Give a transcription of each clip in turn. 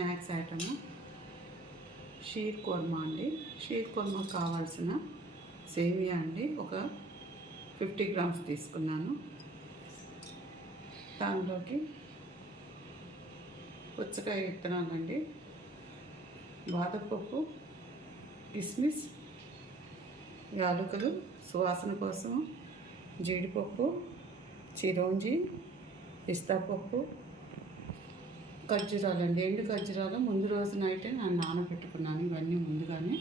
Snacks item shear kurma అండి. Shear kurma కావాల్సిన సేమియా అండి ఒక 50 గ్రామ్స్ తీసుకున్నాను. దానిలోకి పుచ్చకాయ విత్తనాలండి, బాదపప్పు, కిస్మిస్, యాలకులు సువాసన కోసం, జీడిపప్పు, చిరోంజి, పిస్తా పప్పు, ఖర్జూరాలండి. ఎండు ఖర్జూరాలు ముందు రోజు నైటే నేను నానబెట్టుకున్నాను. ఇవన్నీ ముందుగానే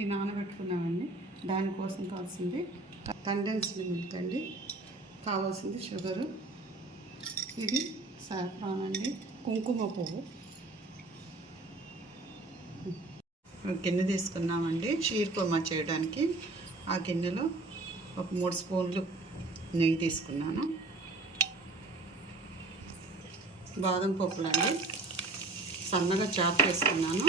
ఈ నానబెట్టుకున్నామండి. దానికోసం కావాల్సింది కండెన్స్డ్ మిల్క్ అండి, కావాల్సింది షుగరు, ఇది సాఫ్రాన్ అండి, కుంకుమ పువ్వు. గిన్నె తీసుకున్నామండి షీర్ కుర్మా చేయడానికి. ఆ గిన్నెలో ఒక 3 స్పూన్లు నెయ్యి తీసుకున్నాను. బాదం పప్పులండి సన్నగా చాప్ చేసుకున్నాను.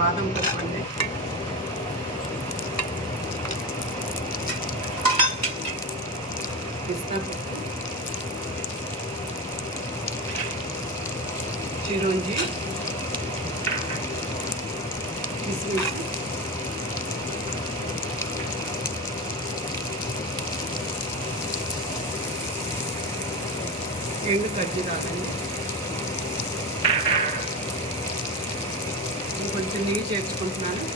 బాదం పప్పు అండి, పిస్తా పప్పు, చిరోంజి, కిస్మిస్, ఎండు ఖర్జూరాలండి. కొంచెం నెయ్యి చేర్చుకుంటున్నాను.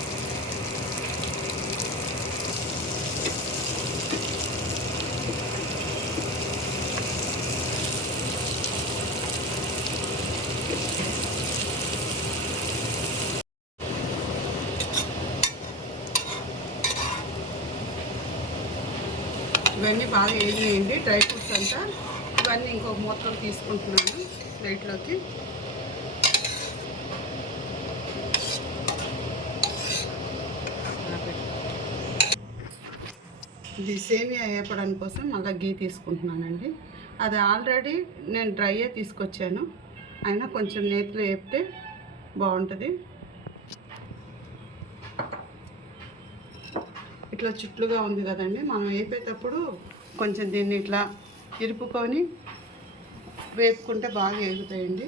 ఇవన్నీ బాగా వేగినాయండి డ్రై ఫ్రూట్స్ అంతా. ఇవన్నీ ఇంకొక మూతలో తీసుకుంటున్నాను ప్లేట్లోకి. ఇది సేమియా వేపడం కోసం మళ్ళీ గీ తీసుకుంటున్నానండి. అది ఆల్రెడీ నేను డ్రైయే తీసుకొచ్చాను, అయినా కొంచెం నేతిలో వేపితే బాగుంటుంది. ఇట్లా చుట్లుగా ఉంది కదండి, మనం వేపేటప్పుడు కొంచెం దీన్ని ఇట్లా ఇరుపుకొని వేపుకుంటే బాగా వేగుతాయండి.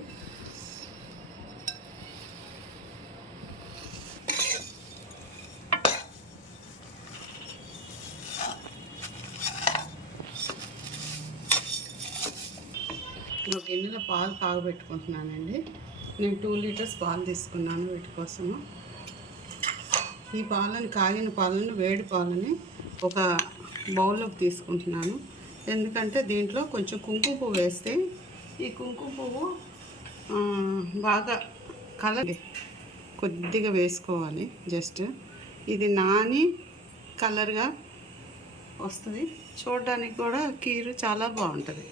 ఒక గిన్నెలో పాలు కాగబెట్టుకుంటున్నానండి. నేను 2 లీటర్స్ పాలు తీసుకున్నాను వీటి కోసము. ఈ పాలను, కాగిన పాలను, వేడి పాలని ఒక బౌల్లోకి తీసుకుంటున్నాను. ఎందుకంటే దీంట్లో కొంచెం కుంకుమ పువ్వు వేస్తే ఈ కుంకుమ పువ్వు బాగా కలర్ కొద్దిగా వేసుకోవాలి. జస్ట్ ఇది నాని కలర్గా వస్తుంది, చూడడానికి కూడా కీరు చాలా బాగుంటుంది.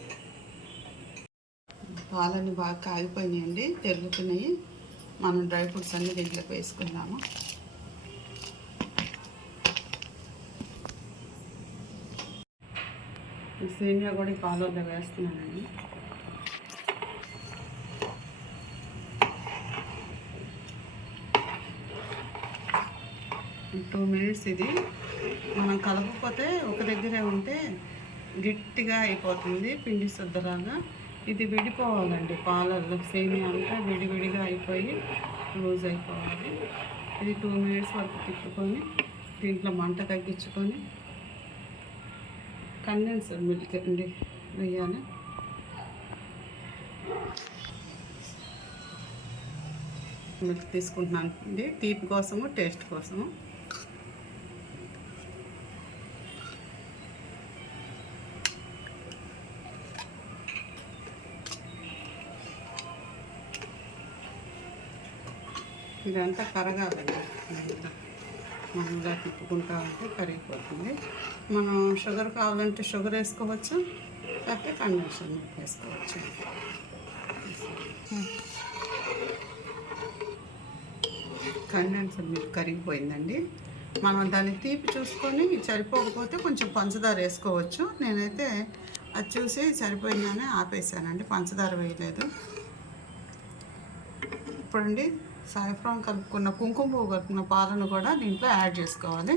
పాలన్నీ బాగా కాగిపోయినాయండి, తెరుగుతున్నాయి. మనం డ్రై ఫ్రూట్స్ అన్నీ దీంట్లోకి వేసుకుందాము. సేమియా కూడా ఈ పాలల్లో వేస్తున్నానండి. టూ మినిట్స్ ఇది మనం కలపకపోతే ఒక దగ్గరే ఉంటే గట్టిగా అయిపోతుంది, పిండి శుద్ధలాగా. ఇది విడిపోవాలండి పాలల్లో. సేమియా అంతా విడివిడిగా అయిపోయి లూజ్ అయిపోవాలి. ఇది 2 మినిట్స్ వరకు తిప్పుకొని దీంట్లో మంట తగ్గించుకొని కండెన్స్డ్ మిల్క్ అండి వేయాలి. మిల్క్ తీసుకుంటున్నాను అండి, తీపి కోసము, టేస్ట్ కోసము. ఇదంతా కరగాలండి. మామూలుగా తిప్పుకుంటా ఉంటే కరిగిపోతుంది. మనం షుగర్ కావాలంటే షుగర్ వేసుకోవచ్చు, లేకపోతే కండెన్స్డ్ మిల్క్ వేసుకోవచ్చు. కండెన్స్డ్ మిల్క్ కరిగిపోయిందండి. మనం దాన్ని తీపి చూసుకొని సరిపోకపోతే కొంచెం పంచదార వేసుకోవచ్చు. నేనైతే అది చూసి సరిపోయిందని ఆపేసానండి, పంచదార వేయలేదు. ఇప్పుడండి సాయిఫ్రాన్ కలుపుకున్న కుంకుమ పువ్వు కలుపుకున్న పాలను కూడా దీంట్లో యాడ్ చేసుకోవాలి.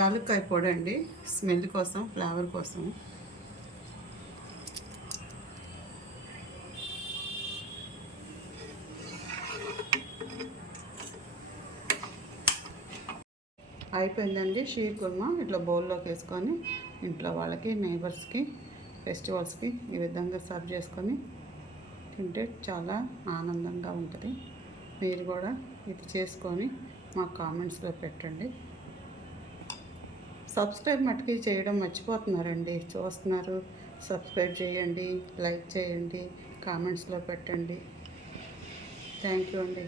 యాలక్కాయ పొడి అండి, స్మెల్ కోసం, ఫ్లేవర్ కోసం. అయిపోయిందండి షీర్ కుర్మా. ఇట్లా బౌల్లోకి వేసుకొని ఇంట్లో వాళ్ళకి, నైబర్స్కి, ఫెస్టివల్స్కి ఈ విధంగా సర్వ్ చేసుకొని తింటే చాలా ఆనందంగా ఉంటుంది. మీరు కూడా ఇది చేసుకొని మాకు కామెంట్స్లో పెట్టండి. సబ్స్క్రైబ్ మట్టుకి చేయడం మర్చిపోతున్నారండి. చూస్తున్నారు, సబ్స్క్రైబ్ చేయండి, లైక్ చేయండి, కామెంట్స్లో పెట్టండి. థ్యాంక్ యూ అండి.